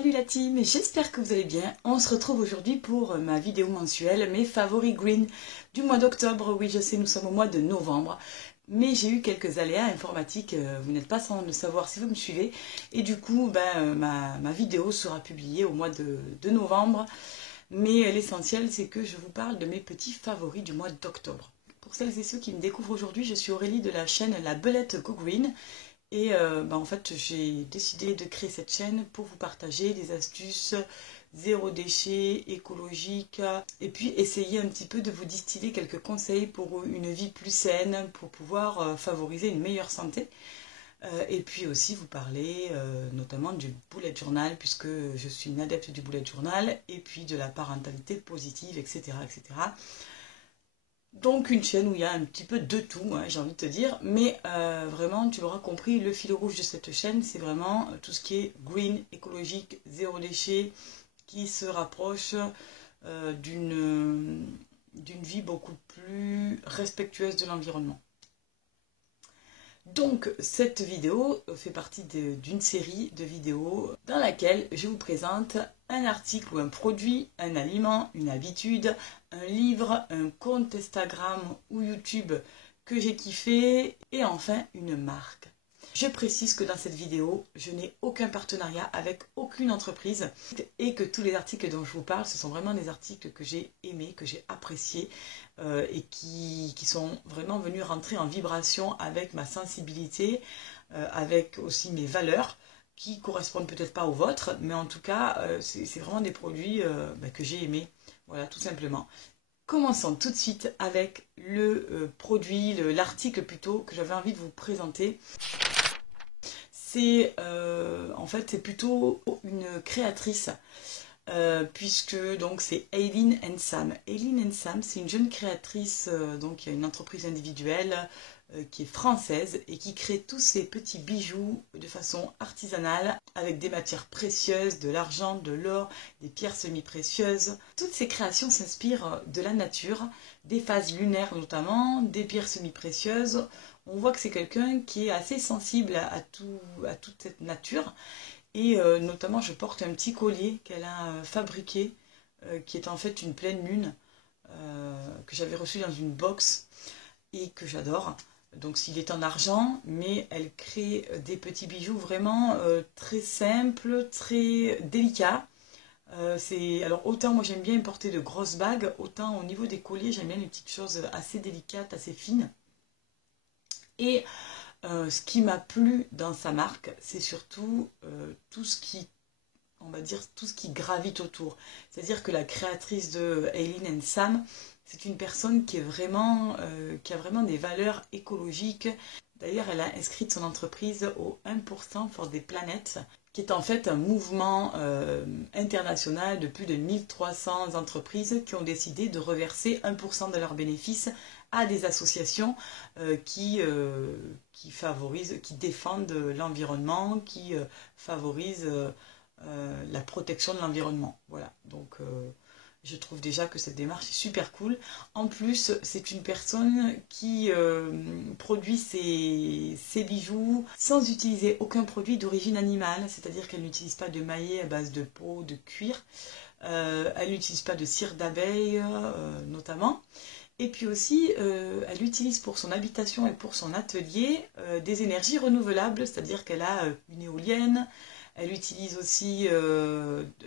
Salut la team, j'espère que vous allez bien. On se retrouve aujourd'hui pour ma vidéo mensuelle, mes favoris green du mois d'octobre. Oui, je sais, nous sommes au mois de novembre, mais j'ai eu quelques aléas informatiques, vous n'êtes pas sans le savoir si vous me suivez. Et du coup, ma vidéo sera publiée au mois de novembre. Mais l'essentiel, c'est que je vous parle de mes petits favoris du mois d'octobre. Pour celles et ceux qui me découvrent aujourd'hui, je suis Aurélie de la chaîne La Belette Go Green. Et en fait, j'ai décidé de créer cette chaîne pour vous partager des astuces zéro déchet, écologique, et puis essayer un petit peu de vous distiller quelques conseils pour une vie plus saine, pour pouvoir favoriser une meilleure santé. Et puis aussi vous parler notamment du bullet journal, puisque je suis une adepte du bullet journal, et puis de la parentalité positive, etc. etc. Donc une chaîne où il y a un petit peu de tout, hein, j'ai envie de te dire, mais vraiment tu l'auras compris, le fil rouge de cette chaîne c'est vraiment tout ce qui est green, écologique, zéro déchet, qui se rapproche d'une vie beaucoup plus respectueuse de l'environnement. Donc cette vidéo fait partie d'une série de vidéos dans laquelle je vous présente un article ou un produit, un aliment, une habitude, un livre, un compte Instagram ou YouTube que j'ai kiffé et enfin une marque. Je précise que dans cette vidéo, je n'ai aucun partenariat avec aucune entreprise et que tous les articles dont je vous parle, ce sont vraiment des articles que j'ai aimés, que j'ai appréciés et qui sont vraiment venus rentrer en vibration avec ma sensibilité, avec aussi mes valeurs qui correspondent peut-être pas aux vôtres, mais en tout cas, c'est vraiment des produits que j'ai aimés, voilà, tout simplement. Commençons tout de suite avec le produit, l'article plutôt, que j'avais envie de vous présenter. C'est en fait c'est plutôt une créatrice puisque donc c'est Aileen and Sam. Aileen and Sam, c'est une jeune créatrice donc qui a une entreprise individuelle qui est française et qui crée tous ces petits bijoux de façon artisanale avec des matières précieuses, de l'argent, de l'or, des pierres semi-précieuses. Toutes ces créations s'inspirent de la nature, des phases lunaires notamment, des pierres semi-précieuses. On voit que c'est quelqu'un qui est assez sensible à toute cette nature. Et notamment, je porte un petit collier qu'elle a fabriqué, qui est en fait une pleine lune, que j'avais reçu dans une box et que j'adore. Donc s'il est en argent, mais elle crée des petits bijoux vraiment très simples, très délicats. Alors autant moi j'aime bien porter de grosses bagues, autant au niveau des colliers j'aime bien les petites choses assez délicates, assez fines. Et ce qui m'a plu dans sa marque, c'est surtout tout ce qui, on va dire, tout ce qui gravite autour. C'est-à-dire que la créatrice de Aileen and Sam, c'est une personne qui a vraiment des valeurs écologiques. D'ailleurs, elle a inscrit son entreprise au 1% for the Planet, qui est en fait un mouvement international de plus de 1300 entreprises qui ont décidé de reverser 1% de leurs bénéfices à des associations qui défendent l'environnement, qui favorisent la protection de l'environnement. Voilà, donc je trouve déjà que cette démarche est super cool. En plus, c'est une personne qui produit ses bijoux sans utiliser aucun produit d'origine animale, c'est-à-dire qu'elle n'utilise pas de maillet à base de peau, de cuir, elle n'utilise pas de cire d'abeille notamment. Et puis aussi, elle utilise pour son habitation et pour son atelier des énergies renouvelables, c'est-à-dire qu'elle a une éolienne, elle utilise aussi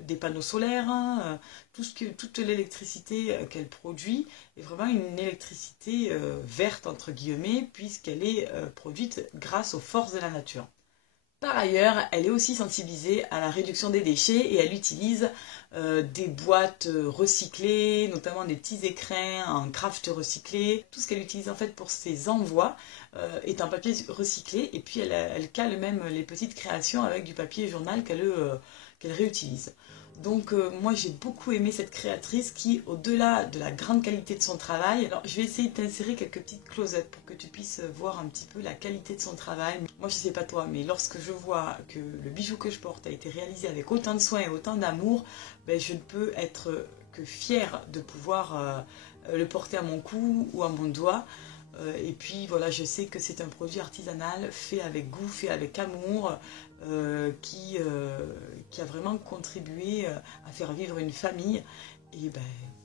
des panneaux solaires, hein, toute l'électricité qu'elle produit est vraiment une électricité verte, entre guillemets, puisqu'elle est produite grâce aux forces de la nature. Par ailleurs, elle est aussi sensibilisée à la réduction des déchets et elle utilise des boîtes recyclées, notamment des petits écrins en craft recyclé. Tout ce qu'elle utilise en fait pour ses envois est en papier recyclé et puis elle cale même les petites créations avec du papier journal qu'elle réutilise. Donc moi j'ai beaucoup aimé cette créatrice qui, au-delà de la grande qualité de son travail, alors je vais essayer de t'insérer quelques petites close-up pour que tu puisses voir un petit peu la qualité de son travail. Moi je sais pas toi, mais lorsque je vois que le bijou que je porte a été réalisé avec autant de soin et autant d'amour, je ne peux être que fière de pouvoir le porter à mon cou ou à mon doigt. Et puis voilà, je sais que c'est un produit artisanal, fait avec goût, fait avec amour, qui a vraiment contribué à faire vivre une famille. Et ben,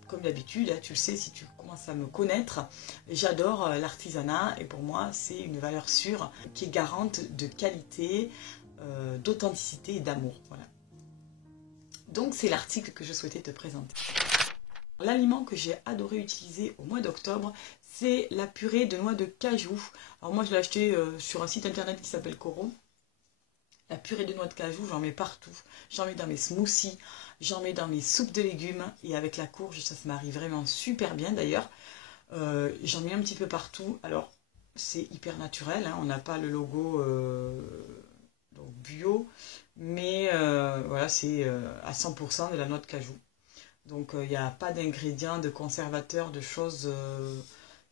comme d'habitude, hein, tu le sais si tu commences à me connaître, j'adore l'artisanat et pour moi c'est une valeur sûre qui est garante de qualité, d'authenticité et d'amour. Voilà. Donc c'est l'article que je souhaitais te présenter. L'aliment que j'ai adoré utiliser au mois d'octobre, c'est la purée de noix de cajou. Alors moi je l'ai acheté sur un site internet qui s'appelle Coro. La purée de noix de cajou, j'en mets partout. J'en mets dans mes smoothies, j'en mets dans mes soupes de légumes. Et avec la courge, ça m'arrive vraiment super bien d'ailleurs. J'en mets un petit peu partout. Alors c'est hyper naturel, hein, on n'a pas le logo donc bio. Mais voilà, c'est à 100% de la noix de cajou. Donc il n'y a pas d'ingrédients, de conservateurs, de choses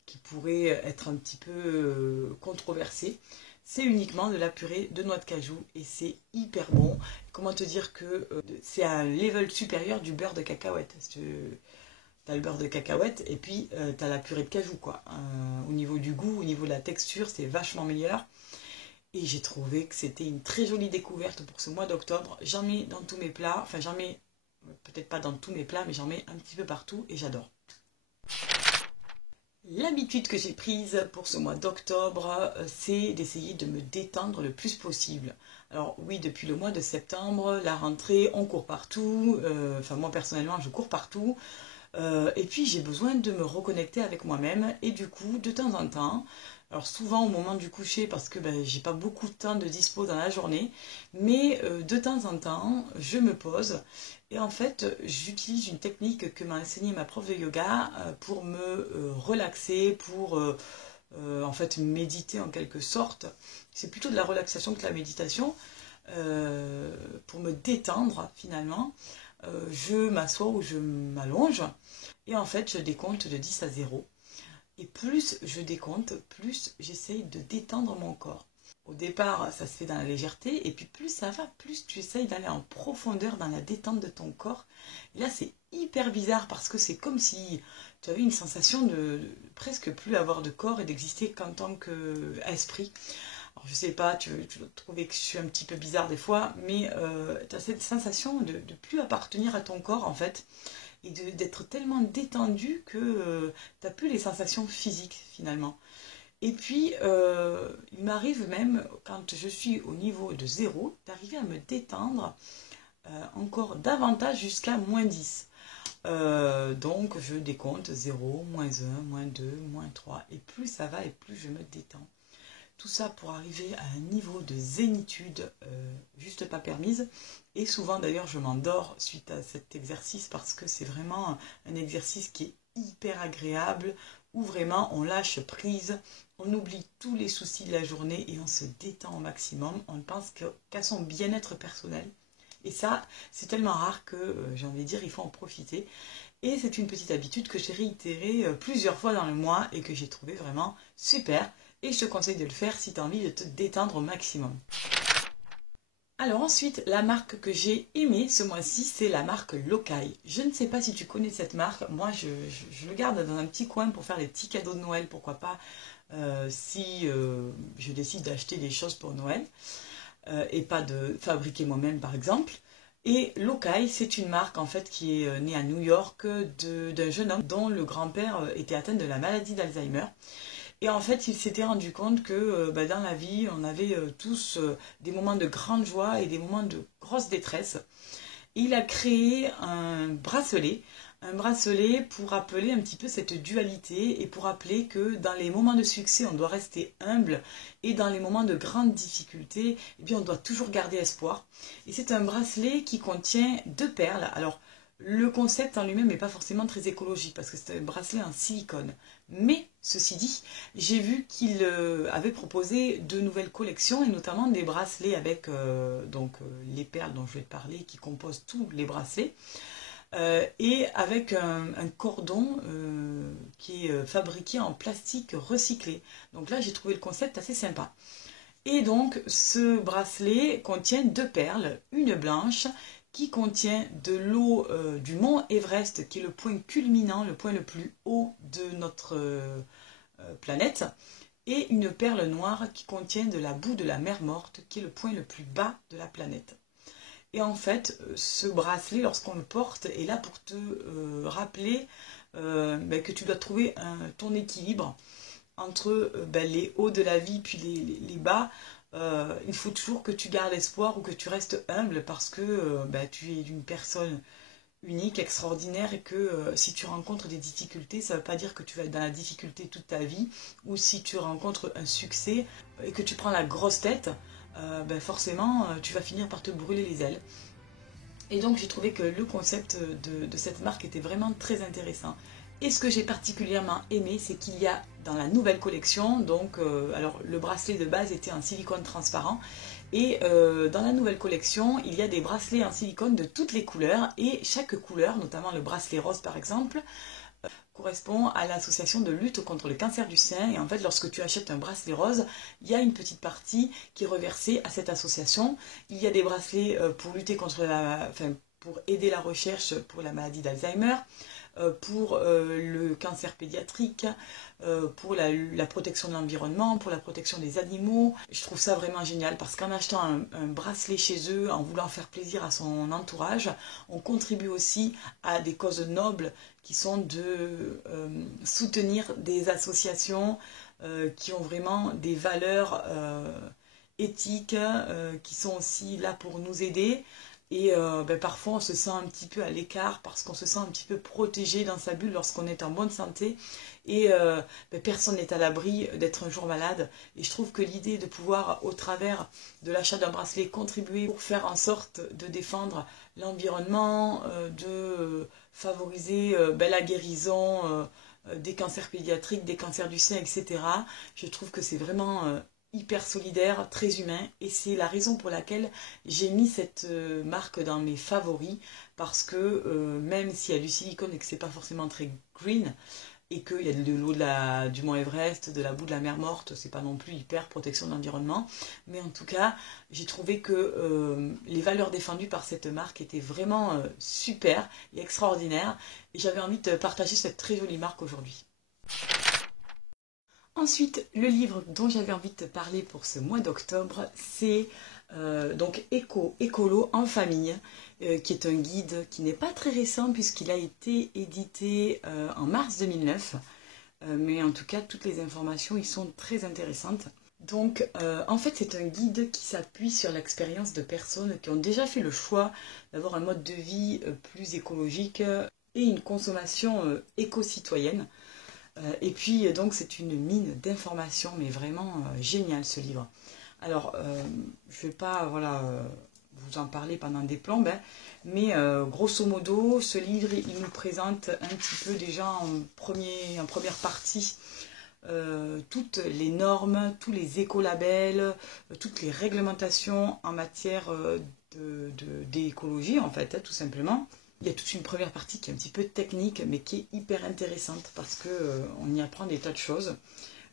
qui pourraient être un petit peu controversées. C'est uniquement de la purée de noix de cajou et c'est hyper bon. Comment te dire que c'est un level supérieur du beurre de cacahuète. Tu as le beurre de cacahuète et puis tu as la purée de cajou, quoi. Au niveau du goût, au niveau de la texture, c'est vachement meilleur. Et j'ai trouvé que c'était une très jolie découverte pour ce mois d'octobre. J'en mets dans tous mes plats, enfin j'en mets peut-être pas dans tous mes plats, mais j'en mets un petit peu partout et j'adore. L'habitude que j'ai prise pour ce mois d'octobre, c'est d'essayer de me détendre le plus possible. Alors oui, depuis le mois de septembre, la rentrée, on court partout. Enfin moi personnellement, je cours partout. Et puis j'ai besoin de me reconnecter avec moi-même. Et du coup, de temps en temps, alors souvent au moment du coucher parce que ben, j'ai pas beaucoup de temps de dispo dans la journée, mais de temps en temps, je me pose et en fait, j'utilise une technique que m'a enseignée ma prof de yoga pour me relaxer, pour en fait méditer en quelque sorte. C'est plutôt de la relaxation que de la méditation, pour me détendre finalement. Je m'assois ou je m'allonge et en fait, je décompte de 10 à 0. Et plus je décompte, plus j'essaye de détendre mon corps. Au départ, ça se fait dans la légèreté, et puis plus ça va, plus tu essayes d'aller en profondeur dans la détente de ton corps. Et là, c'est hyper bizarre parce que c'est comme si tu avais une sensation de presque plus avoir de corps et d'exister qu'en tant qu'esprit. Alors, je sais pas, tu dois trouver que je suis un petit peu bizarre des fois, mais tu as cette sensation de plus appartenir à ton corps en fait et d'être tellement détendu que tu n'as plus les sensations physiques finalement. Et puis, il m'arrive même, quand je suis au niveau de 0, d'arriver à me détendre encore davantage jusqu'à -10. Donc, je décompte 0, -1, -2, -3, et plus ça va et plus je me détends. Tout ça pour arriver à un niveau de zénitude juste pas permise. Et souvent d'ailleurs je m'endors suite à cet exercice parce que c'est vraiment un exercice qui est hyper agréable, où vraiment on lâche prise, on oublie tous les soucis de la journée et on se détend au maximum. On ne pense qu'à son bien-être personnel. Et ça, c'est tellement rare que j'ai envie de dire, il faut en profiter. Et c'est une petite habitude que j'ai réitérée plusieurs fois dans le mois et que j'ai trouvé vraiment super. Et je te conseille de le faire si tu as envie de te détendre au maximum. Alors ensuite, la marque que j'ai aimée ce mois-ci, c'est la marque Lokai. Je ne sais pas si tu connais cette marque. Moi, je le garde dans un petit coin pour faire les petits cadeaux de Noël. Pourquoi pas si je décide d'acheter des choses pour Noël et pas de fabriquer moi-même par exemple. Et Lokai, c'est une marque en fait qui est née à New York d'un jeune homme dont le grand-père était atteint de la maladie d'Alzheimer. Et en fait, il s'était rendu compte que dans la vie, on avait tous des moments de grande joie et des moments de grosse détresse. Et il a créé un bracelet pour rappeler un petit peu cette dualité et pour rappeler que dans les moments de succès, on doit rester humble et dans les moments de grande difficulté, eh bien, on doit toujours garder espoir. Et c'est un bracelet qui contient 2 perles. Alors, le concept en lui-même n'est pas forcément très écologique parce que c'est un bracelet en silicone. Mais, ceci dit, j'ai vu qu'il avait proposé de nouvelles collections et notamment des bracelets avec les perles dont je vais te parler qui composent tous les bracelets et avec un cordon qui est fabriqué en plastique recyclé. Donc là, j'ai trouvé le concept assez sympa. Et donc, ce bracelet contient 2 perles, une blanche qui contient de l'eau du mont Everest, qui est le point culminant, le point le plus haut de notre planète, et une perle noire qui contient de la boue de la mer morte, qui est le point le plus bas de la planète. Et en fait, ce bracelet, lorsqu'on le porte, est là pour te rappeler que tu dois trouver ton équilibre entre les hauts de la vie puis les bas. Il faut toujours que tu gardes espoir ou que tu restes humble parce que tu es une personne unique, extraordinaire et que si tu rencontres des difficultés, ça ne veut pas dire que tu vas être dans la difficulté toute ta vie, ou si tu rencontres un succès et que tu prends la grosse tête, forcément tu vas finir par te brûler les ailes. Et donc j'ai trouvé que le concept de cette marque était vraiment très intéressant. Et ce que j'ai particulièrement aimé, c'est qu'il y a dans la nouvelle collection, donc alors le bracelet de base était en silicone transparent, et dans la nouvelle collection, il y a des bracelets en silicone de toutes les couleurs, et chaque couleur, notamment le bracelet rose par exemple, correspond à l'association de lutte contre le cancer du sein. Et en fait, lorsque tu achètes un bracelet rose, il y a une petite partie qui est reversée à cette association. Il y a des bracelets pour lutter contre pour aider la recherche pour la maladie d'Alzheimer, pour le cancer pédiatrique, pour la protection de l'environnement, pour la protection des animaux. Je trouve ça vraiment génial parce qu'en achetant un bracelet chez eux, en voulant faire plaisir à son entourage, on contribue aussi à des causes nobles qui sont de soutenir des associations qui ont vraiment des valeurs éthiques, qui sont aussi là pour nous aider. Et parfois on se sent un petit peu à l'écart parce qu'on se sent un petit peu protégé dans sa bulle lorsqu'on est en bonne santé. Et personne n'est à l'abri d'être un jour malade. Et je trouve que l'idée de pouvoir, au travers de l'achat d'un bracelet, contribuer pour faire en sorte de défendre l'environnement, de favoriser la guérison des cancers pédiatriques, des cancers du sein, etc. Je trouve que c'est vraiment hyper solidaire, très humain, et c'est la raison pour laquelle j'ai mis cette marque dans mes favoris, parce que même s'il y a du silicone et que c'est pas forcément très green, et qu'il y a de l'eau du mont Everest, de la boue de la mer morte, c'est pas non plus hyper protection de l'environnement, mais en tout cas, j'ai trouvé que les valeurs défendues par cette marque étaient vraiment super et extraordinaires, et j'avais envie de partager cette très jolie marque aujourd'hui. Ensuite, le livre dont j'avais envie de te parler pour ce mois d'octobre, c'est donc Écolo en famille, qui est un guide qui n'est pas très récent puisqu'il a été édité en mars 2009. Mais en tout cas, toutes les informations y sont très intéressantes. Donc, en fait, c'est un guide qui s'appuie sur l'expérience de personnes qui ont déjà fait le choix d'avoir un mode de vie plus écologique et une consommation éco-citoyenne. Et puis donc c'est une mine d'informations, mais vraiment génial ce livre. Alors je ne vais pas vous en parler pendant des plombes, mais grosso modo ce livre il nous présente un petit peu déjà en première partie toutes les normes, tous les écolabels, toutes les réglementations en matière d'écologie en fait, tout simplement. Il y a toute une première partie qui est un petit peu technique, mais qui est hyper intéressante parce qu'on y apprend des tas de choses.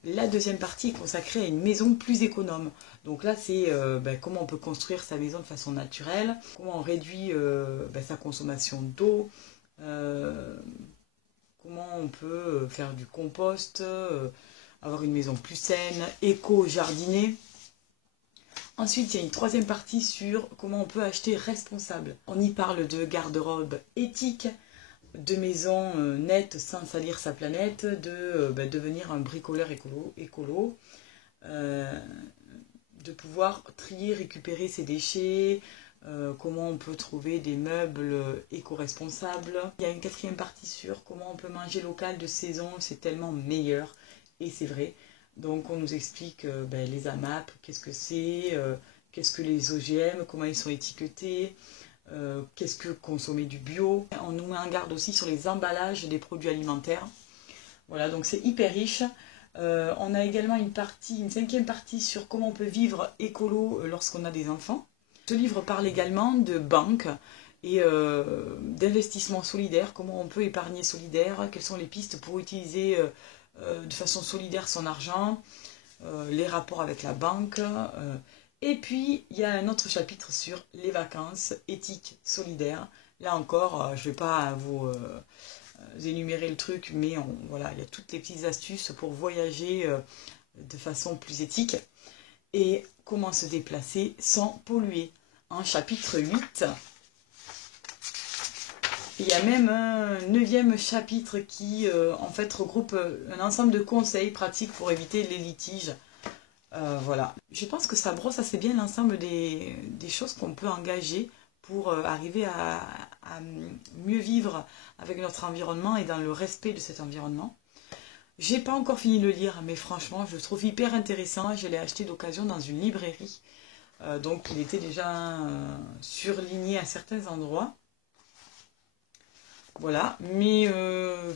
La deuxième partie est consacrée à une maison plus économe. Donc là, c'est comment on peut construire sa maison de façon naturelle, comment on réduit sa consommation d'eau, comment on peut faire du compost, avoir une maison plus saine, éco-jardinée. Ensuite, il y a une troisième partie sur comment on peut acheter responsable. On y parle de garde-robe éthique, de maison nette sans salir sa planète, de devenir un bricoleur écolo, de pouvoir trier, récupérer ses déchets, comment on peut trouver des meubles éco-responsables. Il y a une quatrième partie sur comment on peut manger local de saison, c'est tellement meilleur, et c'est vrai. Donc on nous explique les AMAP, qu'est-ce que c'est, qu'est-ce que les OGM, comment ils sont étiquetés, qu'est-ce que consommer du bio. On nous met en garde aussi sur les emballages des produits alimentaires. Voilà, donc c'est hyper riche. On a également une cinquième partie sur comment on peut vivre écolo lorsqu'on a des enfants. Ce livre parle également de banque et d'investissement solidaire, comment on peut épargner solidaire, quelles sont les pistes pour utiliser de façon solidaire son argent, les rapports avec la banque. Et puis, il y a un autre chapitre sur les vacances, éthique, solidaire. Là encore, je ne vais pas énumérer le truc, mais voilà, il y a toutes les petites astuces pour voyager de façon plus éthique et comment se déplacer sans polluer. En chapitre 8, il y a même un 9e chapitre qui en fait regroupe un ensemble de conseils pratiques pour éviter les litiges. Voilà. Je pense que ça brosse assez bien l'ensemble des choses qu'on peut engager pour arriver à mieux vivre avec notre environnement et dans le respect de cet environnement. J'ai pas encore fini de le lire, mais franchement, je le trouve hyper intéressant. Je l'ai acheté d'occasion dans une librairie. Donc, il était déjà surligné à certains endroits. Voilà, mais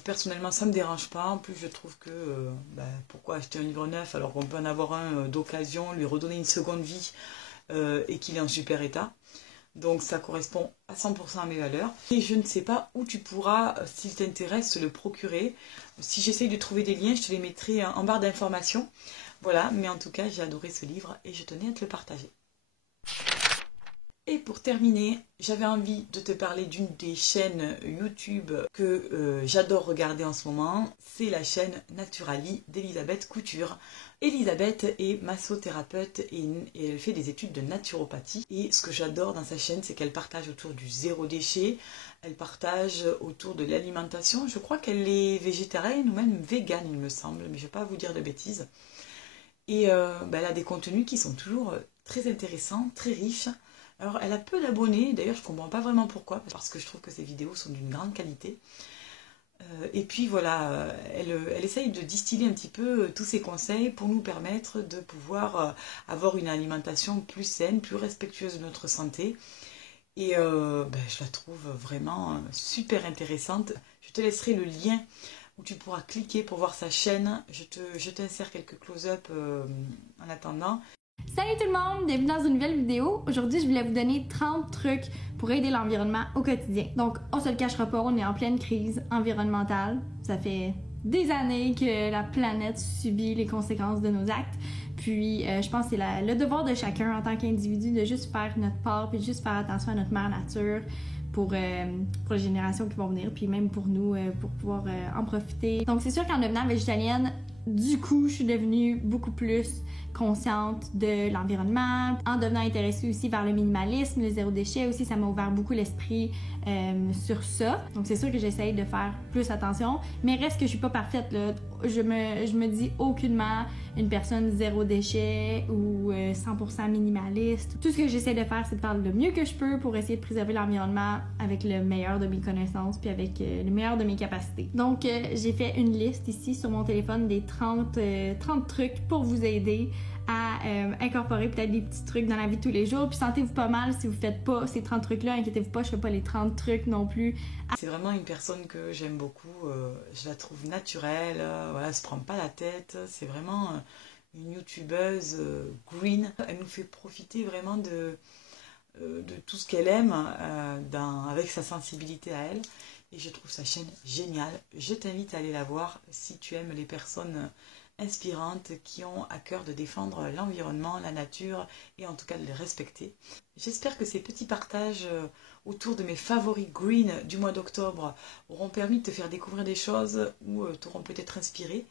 personnellement, ça ne me dérange pas. En plus, je trouve que pourquoi acheter un livre neuf alors qu'on peut en avoir un d'occasion, lui redonner une seconde vie et qu'il est en super état. Donc ça correspond à 100% à mes valeurs. Et je ne sais pas où tu pourras, s'il t'intéresse, le procurer. Si j'essaye de trouver des liens, je te les mettrai en barre d'informations. Voilà, mais en tout cas, j'ai adoré ce livre et je tenais à te le partager. Et pour terminer, j'avais envie de te parler d'une des chaînes YouTube que j'adore regarder en ce moment. C'est la chaîne Naturali d'Elisabeth Couture. Elisabeth est massothérapeute et elle fait des études de naturopathie. Et ce que j'adore dans sa chaîne, c'est qu'elle partage autour du zéro déchet. Elle partage autour de l'alimentation. Je crois qu'elle est végétarienne ou même végane, il me semble, mais je ne vais pas vous dire de bêtises. Et elle a des contenus qui sont toujours très intéressants, très riches. Alors, elle a peu d'abonnés, d'ailleurs je ne comprends pas vraiment pourquoi, parce que je trouve que ses vidéos sont d'une grande qualité. Et puis voilà, elle essaye de distiller un petit peu tous ses conseils pour nous permettre de pouvoir avoir une alimentation plus saine, plus respectueuse de notre santé. Et je la trouve vraiment super intéressante. Je te laisserai le lien où tu pourras cliquer pour voir sa chaîne. Je t'insère quelques close-up en attendant. Salut tout le monde, bienvenue dans une nouvelle vidéo. Aujourd'hui, je voulais vous donner 30 trucs pour aider l'environnement au quotidien. Donc, on se le cachera pas, on est en pleine crise environnementale. Ça fait des années que la planète subit les conséquences de nos actes. Puis, je pense que c'est le devoir de chacun en tant qu'individu de juste faire notre part, puis de juste faire attention à notre mère nature pour les générations qui vont venir, puis même pour nous, pour pouvoir en profiter. Donc, c'est sûr qu'en devenant végétalienne, du coup, je suis devenue beaucoup plus consciente de l'environnement. En devenant intéressée aussi vers le minimalisme, le zéro déchet aussi, ça m'a ouvert beaucoup l'esprit sur ça. Donc c'est sûr que j'essaye de faire plus attention, mais reste que je suis pas parfaite, là. Je me dis aucunement une personne zéro déchet ou 100% minimaliste. Tout ce que j'essaie de faire, c'est de faire le mieux que je peux pour essayer de préserver l'environnement avec le meilleur de mes connaissances puis avec le meilleur de mes capacités. Donc j'ai fait une liste ici sur mon téléphone des 30 trucs pour vous aider à incorporer peut-être des petits trucs dans la vie de tous les jours. Puis sentez-vous pas mal si vous faites pas ces 30 trucs-là. Inquiétez-vous pas, je fais pas les 30 trucs non plus. C'est vraiment une personne que j'aime beaucoup. Je la trouve naturelle. Voilà, elle se prend pas la tête. C'est vraiment une youtubeuse green. Elle nous fait profiter vraiment de tout ce qu'elle aime avec sa sensibilité à elle. Et je trouve sa chaîne géniale. Je t'invite à aller la voir si tu aimes les personnes inspirantes qui ont à cœur de défendre l'environnement, la nature et en tout cas de les respecter. J'espère que ces petits partages autour de mes favoris green du mois d'octobre auront permis de te faire découvrir des choses ou t'auront peut-être inspiré.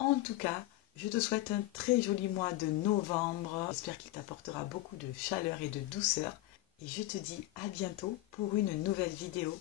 En tout cas, je te souhaite un très joli mois de novembre. J'espère qu'il t'apportera beaucoup de chaleur et de douceur. Et je te dis à bientôt pour une nouvelle vidéo.